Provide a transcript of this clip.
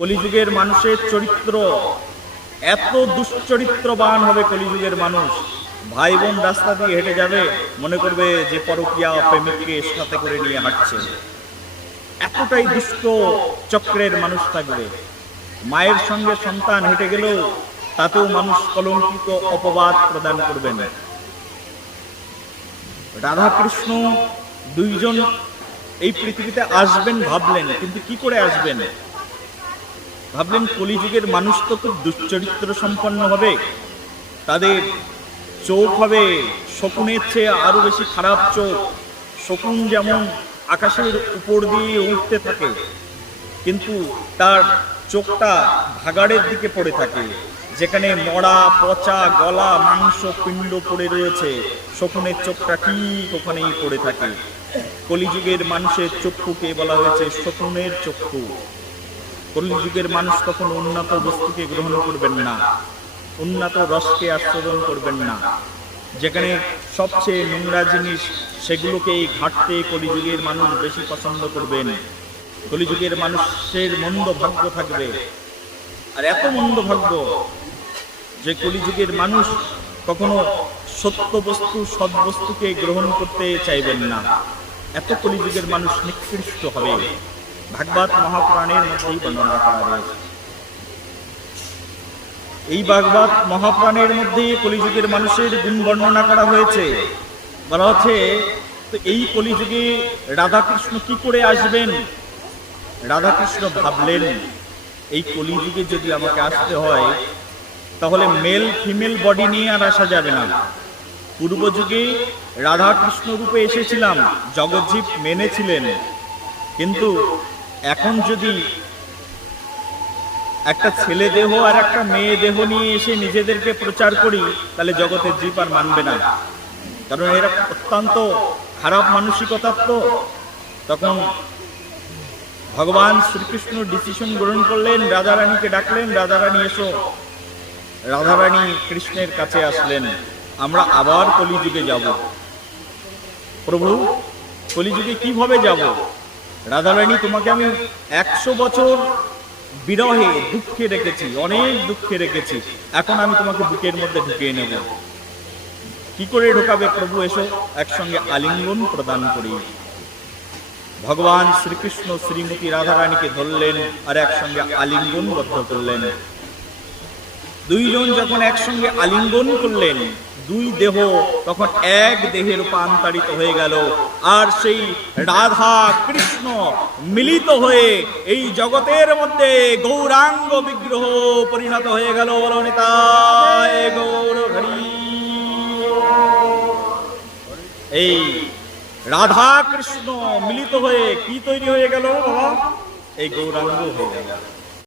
কলিযুগের মানুষের চরিত্র, এত দুশ্চরিত্রবান হবে কলিযুগের মানুষ। ভাই বোন রাস্তা দিয়ে হেঁটে যাবে, মনে করবে যে পরকিয়া প্রেমিককে সাথে করে নিয়ে হাঁটছে। এতটাই দুষ্ট চক্রের মানুষ থাকবে। মায়ের সঙ্গে সন্তান হেঁটে গেলেও তাতেও মানুষ কলঙ্কিত অপবাদ প্রদান করবে না। রাধাকৃষ্ণ দুইজন এই পৃথিবীতে আসবেন ভাবলেন, কিন্তু কি করে আসবেন? ভাবলেন কলিযুগের মানুষ তো খুব দুশ্চরিত্র সম্পন্ন হবে। তাদের চোখ হবে শকুনের চেয়ে আরও বেশি খারাপ চোখ। শকুন যেমন আকাশের উপর দিয়ে উঠতে থাকে, কিন্তু তার চোখটা ভাগাড়ের দিকে পড়ে থাকে, যেখানে মরা, পচা গলা, মাংস পিণ্ড পড়ে রয়েছে। শকুনের চোখটা ঠিক ওখানেই পড়ে থাকে। কলিযুগের মানুষের চক্ষুকে বলা হয়েছে শকুনের চক্ষু। কলিযুগের মানুষ কখনো উন্নত বস্তুকে গ্রহণ করবেন না, উন্নত রসকে আস্বাদন করবেন না। যেখানে সবচেয়ে নোংরা জিনিস সেগুলোকে ঘাটতে কলিযুগের মানুষ বেশি পছন্দ করবেন। কলিযুগের মানুষের মন্দ ভাগ্য থাকবে। আর এত মন্দ ভাগ্য যে কলিযুগের মানুষ কখনো সত্য বস্তু, সৎ বস্তুকে গ্রহণ করতে চাইবেন না। এত কলিযুগের মানুষ নিকৃষ্ট হবে। ভাগবত মহাপুরাণের মধ্যেই বর্ণনা করা রয়েছে। এই ভাগবত মহাপুরাণের মধ্যে কলিযুগের মানুষের গুণ বর্ণনা করা হয়েছে। বলা হচ্ছে, তো এই কলিযুগে রাধাকৃষ্ণ কি করে আসবেন? রাধাকৃষ্ণ ভাবলেন, এই কলিযুগে যদি আমাকে আসতে হয়, তাহলে মেল ফিমেল বডি নিয়ে আর আসা যাবে না। পূর্ব যুগে রাধা কৃষ্ণ রূপে এসেছিলাম, জগজ্জীব মেনেছিলেন। কিন্তু এখন যদি একটা ছেলে দেহ আর একটা মেয়ে দেহ নিয়ে এসে নিজেদেরকে প্রচার করি, তাহলে জগতের জীব আর মানবে না। কারণ এরা অত্যন্ত খারাপ মানসিকতার তো তখন ভগবান শ্রীকৃষ্ণ ডিসিশন গ্রহণ করলেন, রাধারানীকে ডাকলেন, রাধারানী এসো। রাধারানী কৃষ্ণের কাছে আসলেন, আমরা আবার কলিযুগে যাব। প্রভু, কলিযুগে কীভাবে যাব? রাধারানী, তোমাকে আমি একশো বছর বিরহে দুঃখে রেখেছি, অনেক দুঃখে রেখেছি। এখন আমি তোমাকে বুকের মধ্যে ঢুকিয়ে নেব। কি করে ঢোকাবে প্রভু? এসো, একসঙ্গে আলিঙ্গন প্রদান করি। ভগবান শ্রীকৃষ্ণ শ্রীমতী রাধারানীকে ধরলেন আর একসঙ্গে আলিঙ্গনবদ্ধ করলেন। দুইজন যখন একসঙ্গে আলিঙ্গন করলেন, দুই দেহ তখন এক দেহে রূপান্তরিত হয়ে গেল। আর সেই রাধা কৃষ্ণ মিলিত হয়ে এই জগতের মধ্যে গৌরাঙ্গ বিগ্রহ পরিণত হয়ে গেল। এই রাধা কৃষ্ণ মিলিত হয়ে কি তৈরি হয়ে গেল এই গৌরাঙ্গ হয়ে গেল।